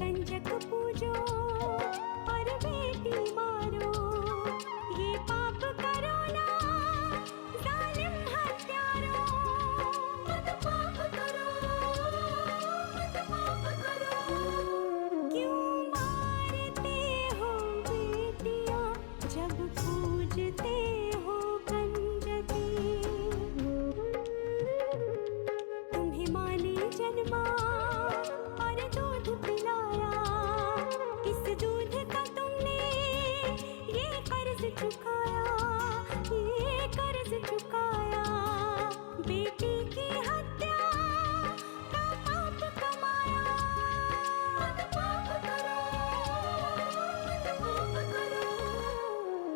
कंजक पूजो और बेटी मारो, ये पाप करो ना जालिम हत्यारो। मत पाप करो, मत पाप करो। क्यों मारते हो बेटियां जब पूजते हो कंजकी। तुम्हें माँ ने जन्मा और दूध पिलाया, इस दूध का तुमने ये कर्ज चुकाया, ये कर्ज चुकाया। बेटी की हत्या का पाप कमाया। मत पाप करो, मत पाप करो।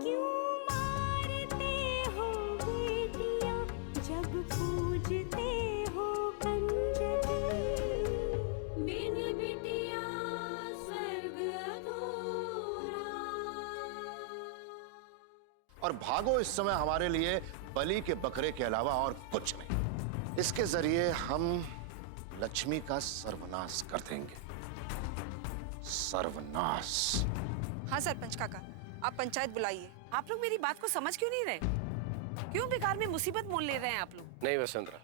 क्यों मारते हो बेटियां जब पूजते हो कंजकी। बिन बिटिया स्वर्ग अधूरा। और भागो, इस समय हमारे लिए बलि के बकरे के अलावा और कुछ नहीं। इसके जरिए हम लक्ष्मी का सर्वनाश कर देंगे। सर्वनाश। हाँ सरपंच काका, आप पंचायत बुलाइए। आप लोग मेरी बात को समझ क्यों नहीं रहे? क्यों बेकार में मुसीबत मोल ले रहे हैं आप लोग? नहीं वसुंधरा,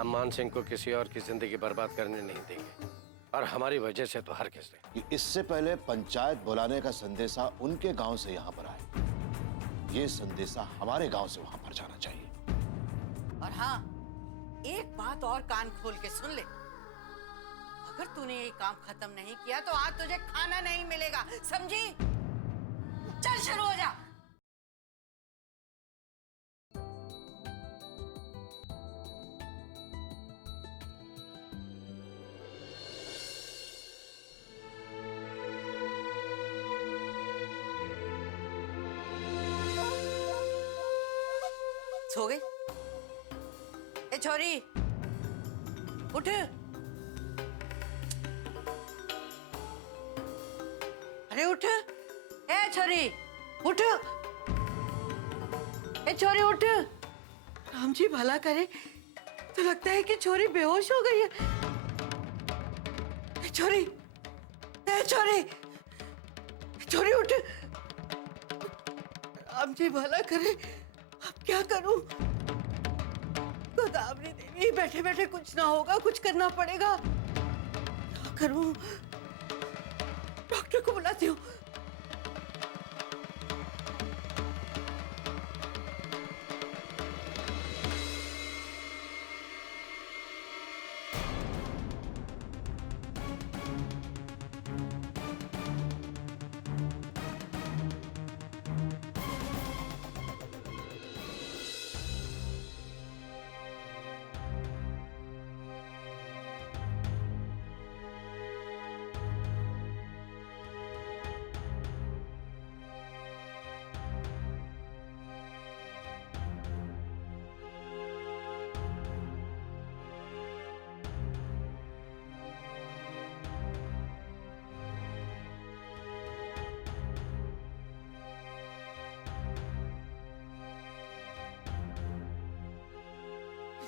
हम मान सिंह को किसी और की जिंदगी बर्बाद करने नहीं देंगे, और हमारी वजह से तो हर किस ने। कि इससे पहले पंचायत बुलाने का संदेशा उनके गांव से यहाँ पर आए, ये संदेशा हमारे गांव से वहां पर जाना चाहिए। और हाँ, एक बात और कान खोल के सुन ले, अगर तूने ये काम खत्म नहीं किया तो आज तुझे खाना नहीं मिलेगा, समझी? चल शुरू हो जा। सो गई? ए छोरी, उठ। अरे उठ, ए छोरी, उठ। ए छोरी उठ। राम जी भला करे, तो लगता है कि छोरी बेहोश हो गई है। ए छोरी, ए छोरी, छोरी उठ। राम जी भला करे, अब क्या करूं? गोदावरी देवी, बैठे बैठे कुछ ना होगा, कुछ करना पड़ेगा। क्या करूं? डॉक्टर को बुलाती हूँ।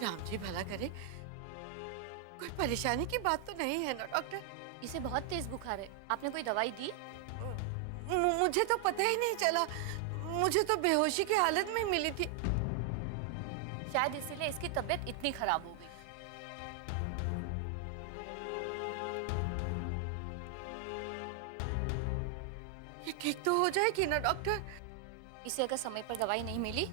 राम जी भला करे, कोई परेशानी की बात तो नहीं है ना डॉक्टर? इसे बहुत तेज बुखार है, आपने कोई दवाई दी? मुझे तो पता ही नहीं चला, मुझे तो बेहोशी की हालत में मिली थी। शायद इसीलिए इसकी तबीयत इतनी खराब हो गई। ये ठीक तो हो जाएगी ना डॉक्टर? इसे अगर समय पर दवाई नहीं मिली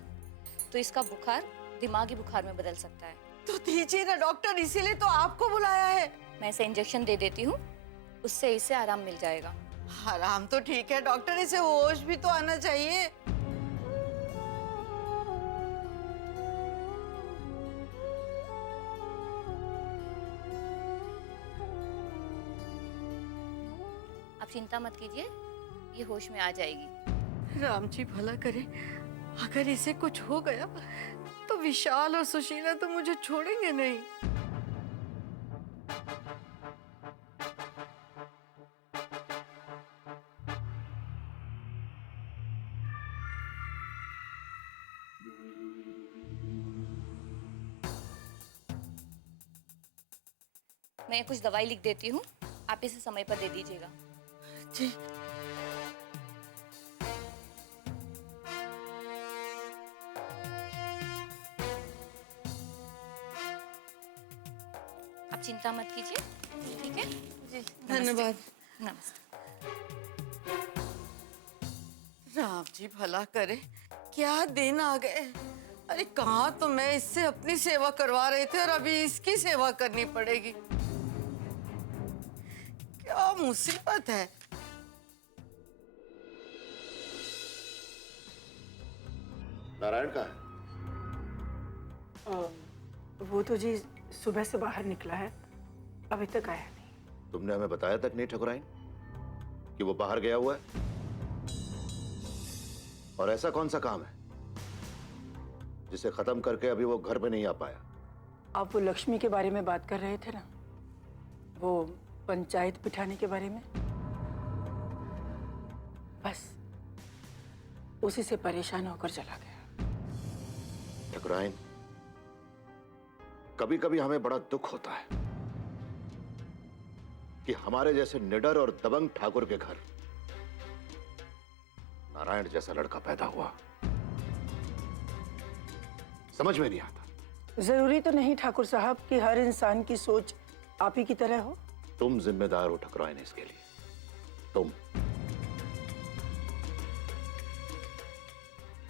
तो इसका बुखार दिमागी बुखार में बदल सकता है। तो दीजिए ना डॉक्टर, इसीलिए तो आपको बुलाया है। मैं इसे इंजेक्शन दे देती हूँ, उससे इसे आराम मिल जाएगा। आराम तो ठीक है डॉक्टर, इसे होश भी तो आना चाहिए। आप चिंता मत कीजिए, ये होश में आ जाएगी। राम जी भला करे, अगर इसे कुछ हो गया तो विशाल और सुशीला तो मुझे छोड़ेंगे नहीं। मैं कुछ दवाई लिख देती हूँ, आप आप इसे समय पर दे दीजिएगा। जी। आप चिंता मत कीजिए, ठीक है? जी धन्यवाद। नमस्ते। राम जी भला करे, क्या दिन आ गए। अरे कहाँ तो मैं इससे अपनी सेवा करवा रहे थे और अभी इसकी सेवा करनी पड़ेगी। क्या मुसीबत है। नारायण का वो तो जी सुबह से बाहर निकला है, अभी तक आया नहीं। तुमने हमें बताया तक नहीं ठकुराइन कि वो बाहर गया हुआ है? और ऐसा कौन सा काम है जिसे खत्म करके अभी वो घर पे नहीं आ पाया? आप वो लक्ष्मी के बारे में बात कर रहे थे ना, वो पंचायत बिठाने के बारे में। बस उसी से परेशान होकर चला गया। ठकुराइन, कभी कभी हमें बड़ा दुख होता है कि हमारे जैसे निडर और दबंग ठाकुर के घर नारायण जैसा लड़का पैदा हुआ। समझ में नहीं आता। जरूरी तो नहीं ठाकुर साहब कि हर इंसान की सोच आप ही की तरह हो। तुम जिम्मेदार हो ठकुराइन इसके लिए।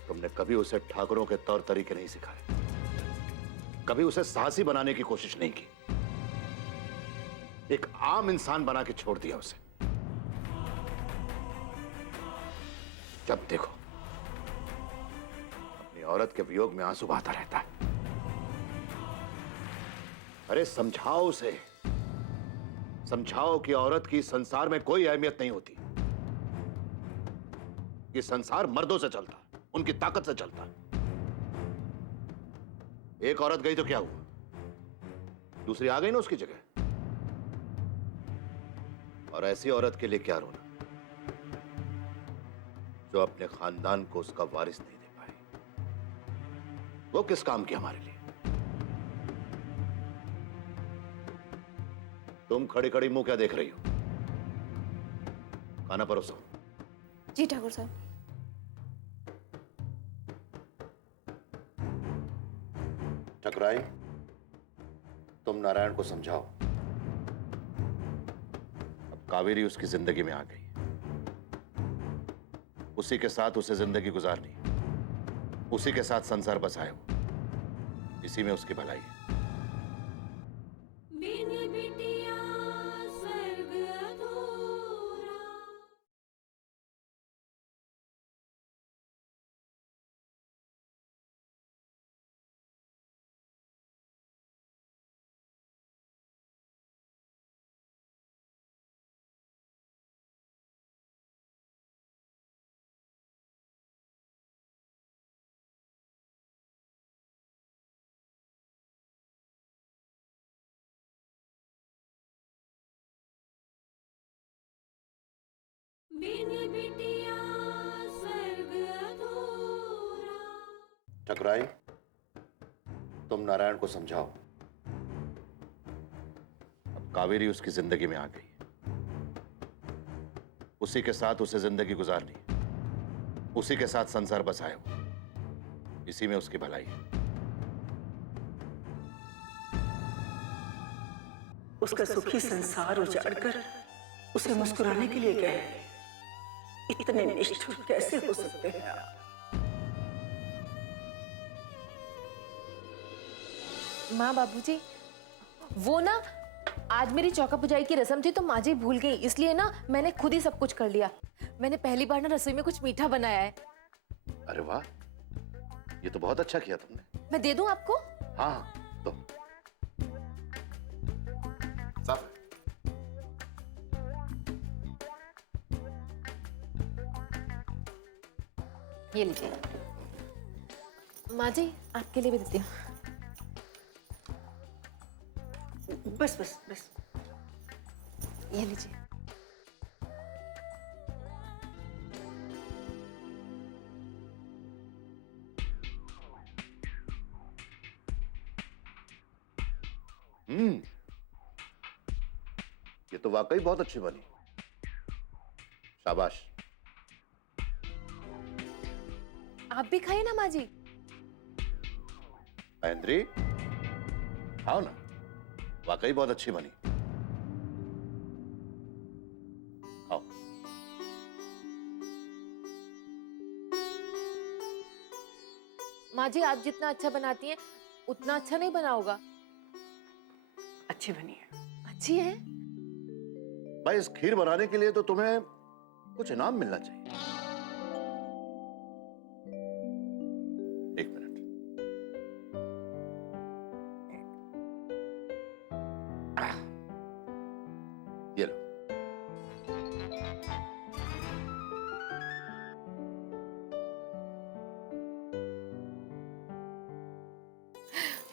तुमने कभी उसे ठाकुरों के तौर तरीके नहीं सिखाए, कभी उसे साहसी बनाने की कोशिश नहीं की। एक आम इंसान बना के छोड़ दिया उसे। जब देखो अपनी औरत के वियोग में आंसू बहाता रहता है। अरे समझाओ उसे, समझाओ कि औरत की संसार में कोई अहमियत नहीं होती। ये संसार मर्दों से चलता है, उनकी ताकत से चलता है। एक औरत गई तो क्या हुआ, दूसरी आ गई ना उसकी जगह। और ऐसी औरत के लिए क्या रोना जो अपने खानदान को उसका वारिस नहीं दे पाई। वो किस काम की हमारे लिए? तुम खड़ी खड़ी मुंह क्या देख रही हो? खाना परोसो। जी ठाकुर साहब। ठकुराइन, तुम नारायण को समझाओ। अब कावेरी उसकी जिंदगी में आ गई, उसी के साथ उसे जिंदगी गुजारनी, उसी के साथ संसार बसाए हो, इसी में उसकी भलाई है। बिन बिटिया स्वर्ग अधूरा। बिन बिटिया स्वर्ग अधूरा। ठकुराइन, तुम नारायण को समझाओ। अब कावेरी उसकी जिंदगी में आ गई, उसी के साथ उसे जिंदगी गुजारनी, उसी के साथ संसार बसाए हो, इसी में उसकी भलाई है। उसका सुखी संसार उजाड़कर उसे मुस्कुराने के लिए गए। इतने निष्ठुर कैसे हो सकते हैं आप? माँ बाबूजी, वो ना आज मेरी चौका पुजाई की रस्म थी तो माँ जी भूल गई, इसलिए ना मैंने खुद ही सब कुछ कर लिया। मैंने पहली बार ना रसोई में कुछ मीठा बनाया है। अरे वाह, ये तो बहुत अच्छा किया तुमने। मैं दे दूं आपको? हाँ हाँ, तो साफ है। ये लीजिए। माँ जी आपके लिए भी देती हूँ। बस बस बस। ये लीजिए। ये तो वाकई बहुत अच्छी बनी। शाबाश। आप भी खाइए ना माँ जी। महेंद्री, खाओ ना, वाकई बहुत अच्छी बनी। खाओ। माँ जी, आप जितना अच्छा बनाती हैं उतना अच्छा नहीं बना होगा। अच्छी बनी है। अच्छी है। भाई, इस खीर बनाने के लिए तो तुम्हें कुछ इनाम मिलना चाहिए। एक मिनट। ये लो।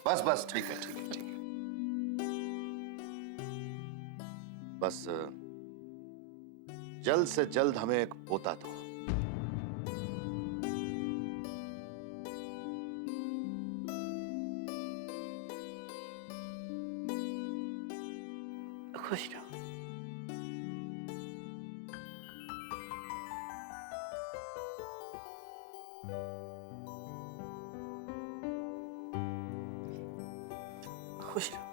बस बस, ठीक है ठीक है ठीक है। बस जल्द से जल्द हमें एक पोता दो। खुश रहो। खुश रहो।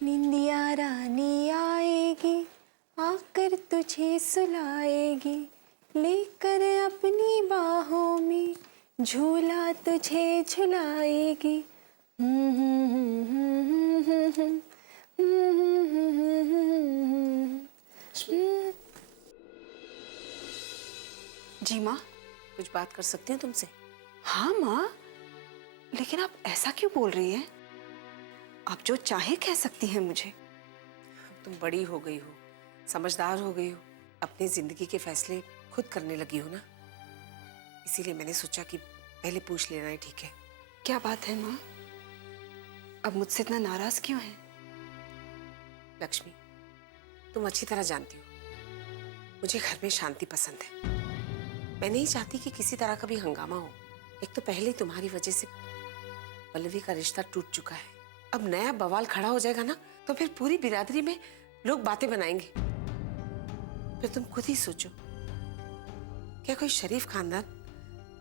निंदिया रानी आएगी, आकर तुझे सुलाएगी, लेकर अपनी बाहों में झूला तुझे झुलाएगी। जी माँ, कुछ बात कर सकती हूँ तुमसे? हाँ माँ, लेकिन आप ऐसा क्यों बोल रही हैं? आप जो चाहे कह सकती हैं मुझे। तुम बड़ी हो गई हो, समझदार हो गई हो, अपनी जिंदगी के फैसले खुद करने लगी हो ना, इसीलिए मैंने सोचा कि पहले पूछ लेना ही ठीक है। क्या बात है माँ? अब मुझसे इतना नाराज क्यों हैं? लक्ष्मी, तुम अच्छी तरह जानती हो मुझे घर में शांति पसंद है। मैं नहीं चाहती कि किसी तरह का भी हंगामा हो। एक तो पहले ही तुम्हारी वजह से पल्लवी का रिश्ता टूट चुका है, अब नया बवाल खड़ा हो जाएगा ना, तो फिर पूरी बिरादरी में लोग बातें बनाएंगे। फिर तुम खुद ही सोचो, क्या कोई शरीफ खानदान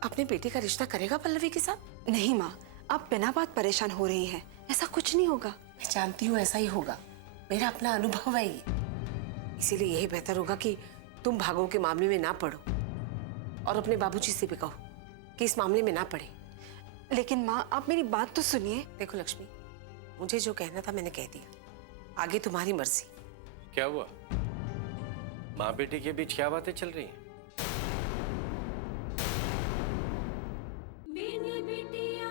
अपने बेटे का रिश्ता करेगा पल्लवी के साथ? नहीं माँ, आप बिना बात परेशान हो रही हैं। ऐसा कुछ नहीं होगा। मैं जानती हूँ ऐसा ही होगा, मेरा अपना अनुभव है ये। इसीलिए यही बेहतर होगा कि तुम भागों के मामले में ना पड़ो और अपने बाबूजी से भी कहो कि इस मामले में ना पड़े। लेकिन माँ, आप मेरी बात तो सुनिए। देखो लक्ष्मी, मुझे जो कहना था मैंने कह दिया, आगे तुम्हारी मर्जी। क्या हुआ? माँ बेटी के बीच क्या बातें चल रही हैं? बिन बिटिया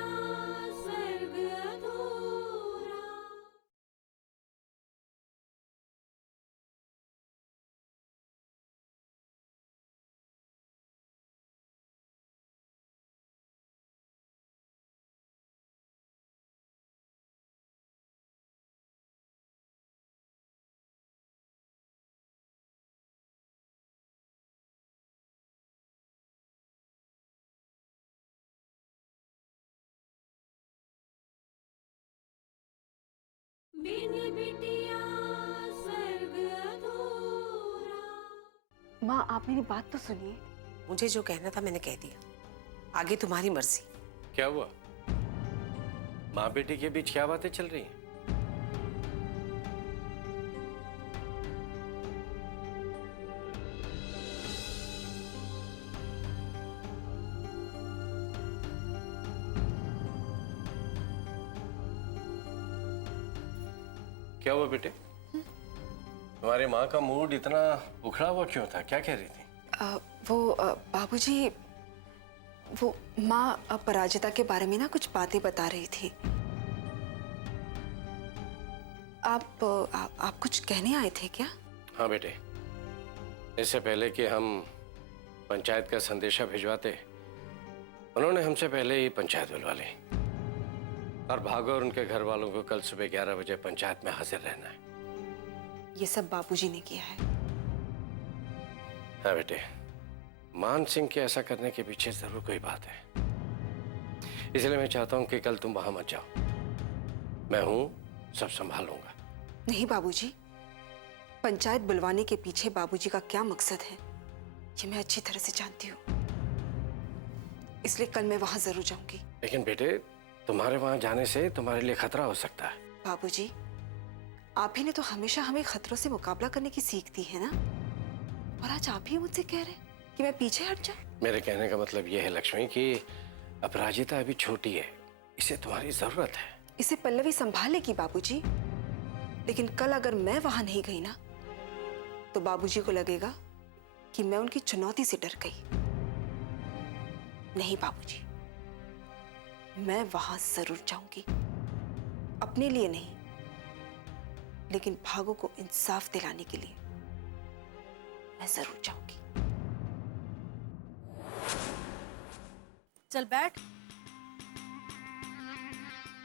स्वर्ग अधूरा। बिन बिटिया स्वर्ग अधूरा। माँ, आप मेरी बात तो सुनिए। मुझे जो कहना था मैंने कह दिया, आगे तुम्हारी मर्जी। क्या हुआ? माँ बेटी के बीच क्या बातें चल रही हैं? क्या हुआ बेटे? तुम्हारी माँ का मूड इतना उखड़ा हुआ क्यों था? क्या कह रही थी? बाबूजी, वो माँ अपराजिता के बारे में ना कुछ बातें बता रही थी। आप कुछ कहने आए थे क्या? हाँ बेटे, इससे पहले कि हम पंचायत का संदेशा भिजवाते, उन्होंने हमसे पहले ही पंचायत बुलवा ली। और भागो और उनके घर वालों को कल सुबह 11 बजे पंचायत में हाजिर रहना है। ये सब बाबूजी ने किया है। हाँ बेटे, मान सिंह के ऐसा करने के पीछे जरूर कोई बात है, इसलिए मैं चाहता हूं कि कल तुम वहां मत जाओ। मैं हूं, सब संभालूंगा। नहीं बाबूजी, पंचायत बुलवाने के पीछे बाबूजी का क्या मकसद है ये मैं अच्छी तरह से जानती हूँ, इसलिए कल मैं वहां जरूर जाऊंगी। लेकिन बेटे, तुम्हारे वहां जाने से तुम्हारे लिए खतरा हो सकता है। बाबूजी, आप ही ने तो हमेशा हमें खतरों से मुकाबला करने की सीख दी है ना, और आज आप ही मुझसे कह रहे हैं कि मैं पीछे हट जाऊं। मेरे कहने का मतलब यह है लक्ष्मी कि अपराजिता अभी छोटी है, इसे तुम्हारी जरूरत है। इसे पल्लवी संभाल लेगी बाबूजी, लेकिन कल अगर मैं वहां नहीं गई ना तो बाबूजी को लगेगा कि मैं उनकी चुनौती से डर गई। नहीं बाबूजी, मैं वहां जरूर जाऊंगी, अपने लिए नहीं लेकिन भागो को इंसाफ दिलाने के लिए मैं जरूर जाऊंगी। चल बैठ,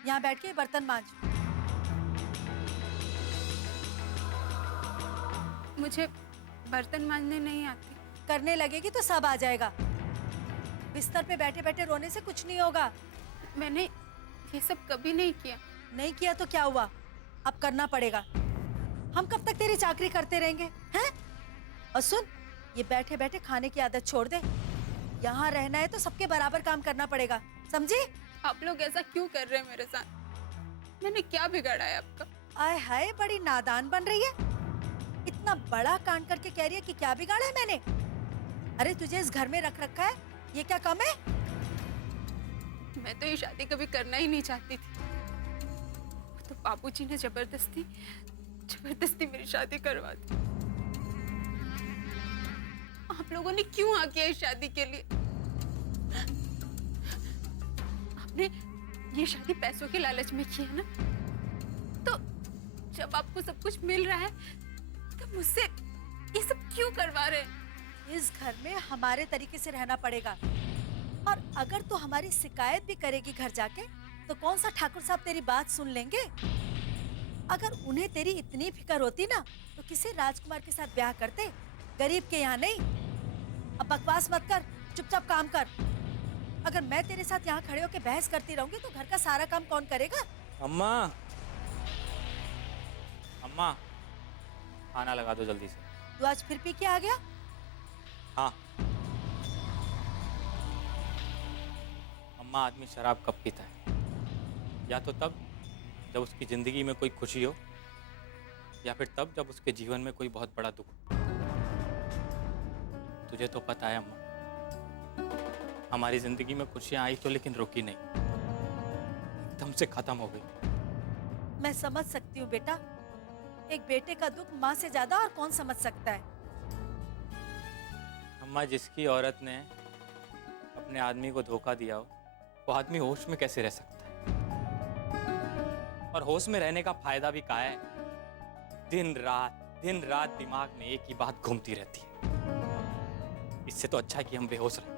यहाँ बैठ के बर्तन मांज। मुझे बर्तन मांजने नहीं आती। करने लगेगी तो सब आ जाएगा। बिस्तर पे बैठे बैठे रोने से कुछ नहीं होगा। मैंने ये सब कभी नहीं किया। नहीं किया तो क्या हुआ, अब करना पड़ेगा। हम कब तक तेरी चाकरी करते रहेंगे हैं? और सुन, ये बैठे बैठे खाने की आदत छोड़ दे। यहाँ रहना है तो सबके बराबर काम करना पड़ेगा, समझी? आप लोग ऐसा क्यों कर रहे हैं मेरे साथ? मैंने क्या बिगाड़ा है आपका? आय हाय, बड़ी नादान बन रही है। इतना बड़ा कांड करके कह रही है कि क्या बिगाड़ा है मैंने? अरे तुझे इस घर में रख रखा है, ये क्या कम है? मैं तो ये शादी कभी करना ही नहीं चाहती थी, तो बाबूजी ने जबरदस्ती मेरी शादी करवा दी। आप लोगों ने क्यों आ किया इस शादी के लिए? आपने ये शादी पैसों के लालच में की है ना? तो जब आपको सब कुछ मिल रहा है तो मुझसे ये सब क्यों करवा रहे हैं? इस घर में हमारे तरीके से रहना पड़ेगा, और अगर तू हमारी शिकायत भी करेगी घर जाके तो कौन सा ठाकुर साहब तेरी बात सुन लेंगे? अगर उन्हें तेरी इतनी फिक्र होती ना तो किसी राजकुमार के साथ ब्याह करते, गरीब के यहाँ नहीं। अब बकवास मत कर, चुपचाप काम कर। अगर मैं तेरे साथ यहाँ खड़े होकर बहस करती रहूंगी तो घर का सारा काम कौन करेगा? अम्मा, अम्मा, खाना लगा दो जल्दी से। तू आज फिर पी के आ गया? हाँ अम्मा, आदमी शराब कब पीता है? या तो तब जब उसकी जिंदगी में कोई खुशी हो, या फिर तब जब उसके जीवन में कोई बहुत बड़ा दुख हो। तुझे तो पता है अम्मा, हमारी जिंदगी में खुशियां आई तो लेकिन रुकी नहीं, एकदम से खत्म हो गई। मैं समझ सकती हूँ बेटा, एक बेटे का दुख माँ से ज्यादा और कौन समझ सकता है। अम्मा, जिसकी औरत ने अपने आदमी को धोखा दिया हो, वो आदमी होश में कैसे रह सकता है? और होश में रहने का फायदा भी क्या है? दिन रात दिमाग में एक ही बात घूमती रहती है। इससे तो अच्छा है कि हम बेहोश रहें,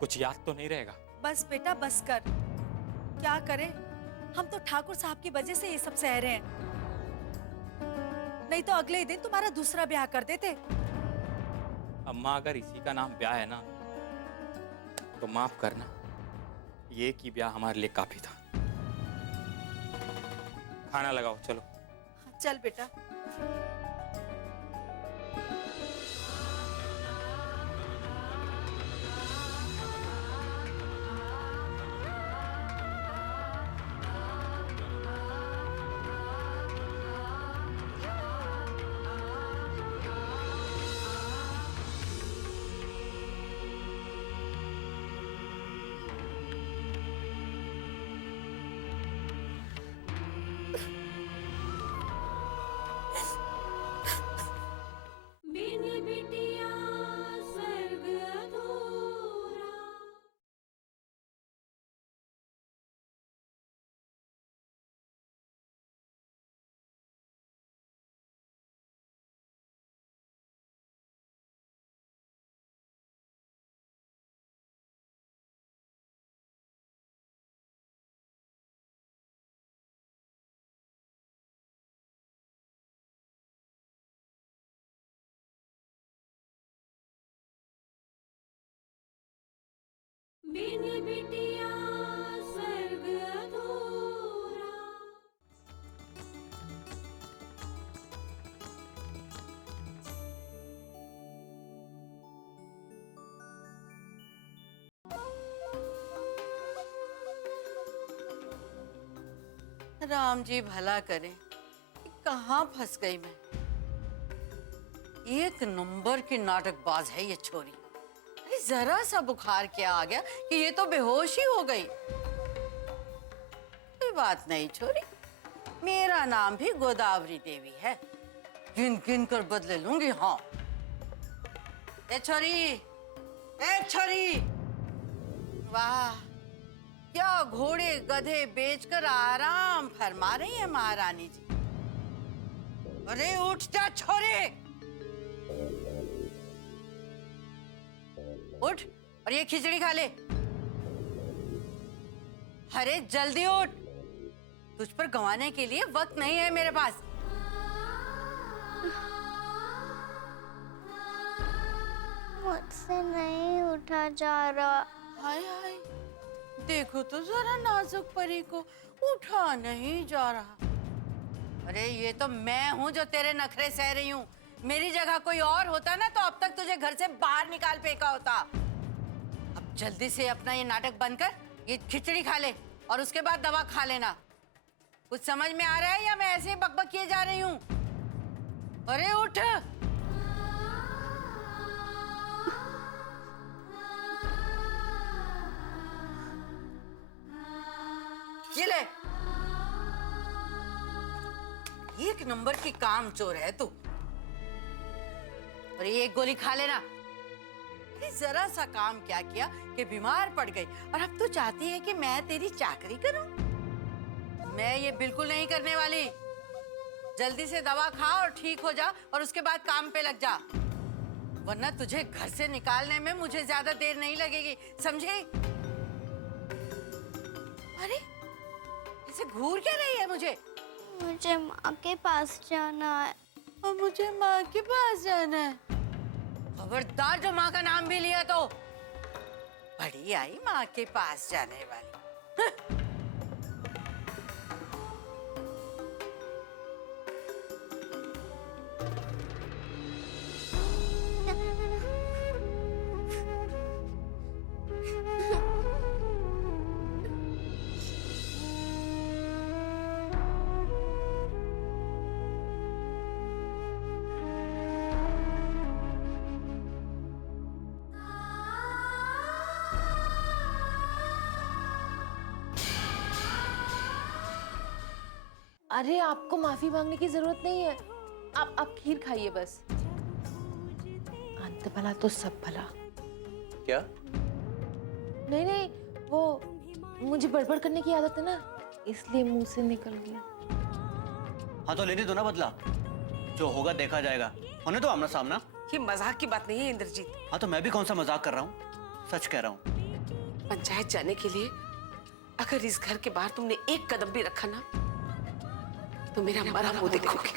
कुछ याद तो नहीं रहेगा। बस बेटा बस कर, क्या करें, हम तो ठाकुर साहब की वजह से ये सब सह रहे हैं, नहीं तो अगले ही दिन तुम्हारा दूसरा ब्याह कर देते। अम्मा, अगर इसी का नाम ब्याह है ना तो माफ करना, ये कि ब्याह हमारे लिए काफी था। खाना लगाओ, चलो। चल बेटा। राम जी भला करें, कहाँ फंस गई मैं। एक नंबर की नाटकबाज है ये छोरी। अरे जरा सा बुखार क्या आ गया कि ये तो बेहोश ही हो गई। कोई बात नहीं छोरी, मेरा नाम भी गोदावरी देवी है, गिन गिन कर बदले लूंगी। हाँ ए छोरी, वाह क्या घोड़े गधे बेचकर आराम फरमा रही है महारानी जी। अरे उठ जा छोरे, उठ और ये खिचड़ी खा ले। अरे जल्दी उठ, तुझ पर गंवाने के लिए वक्त नहीं है मेरे पास। मुझसे नहीं उठा जा रहा। हाय हाय, देखो तो जरा नाजुक परी को, उठा नहीं जा रहा। अरे ये तो मैं हूँ जो तेरे नखरे सह रही हूँ। मेरी जगह कोई और होता ना तो अब तक तुझे घर से बाहर निकाल फेंका होता। अब जल्दी से अपना ये नाटक बंद कर, ये खिचड़ी खा ले और उसके बाद दवा खा लेना। कुछ समझ में आ रहा है या मैं ऐसे ही बकबक किए जा रही हूँ? अरे उठ। ये ले, एक नंबर की काम चोर है तू। और ये एक गोली खा लेना। जरा सा काम क्या किया कि बीमार पड़ गई और अब तू चाहती है कि मैं तेरी चाकरी करूं? मैं ये बिल्कुल नहीं करने वाली। जल्दी से दवा खा और ठीक हो जा और उसके बाद काम पे लग जा, वरना तुझे घर से निकालने में मुझे ज्यादा देर नहीं लगेगी, समझी? अरे ऐसे घूर क्या रही है मुझे? मुझे माँ के पास जाना है। और मुझे माँ के पास जाना है। खबरदार जो माँ का नाम भी लिया तो बड़ी आई माँ के पास जाने वाली। अरे आपको माफी मांगने की जरूरत नहीं है, आप खीर खाइए बस। अंत भला तो सब भला। क्या? नहीं नहीं, वो मुझे बड़बड़ करने की आदत है ना, इसलिए मुंह से निकल गया। हाँ तो लेने दो ना बदला, जो होगा देखा जाएगा। होने दो आमना सामना। ये मजाक की बात नहीं है इंद्रजीत। हाँ तो मैं भी कौन सा मजाक कर रहा हूँ, सच कह रहा हूँ। पंचायत जाने के लिए अगर इस घर के बाहर तुमने एक कदम भी रखा ना तो मेरा मरा मुंह देखोगे।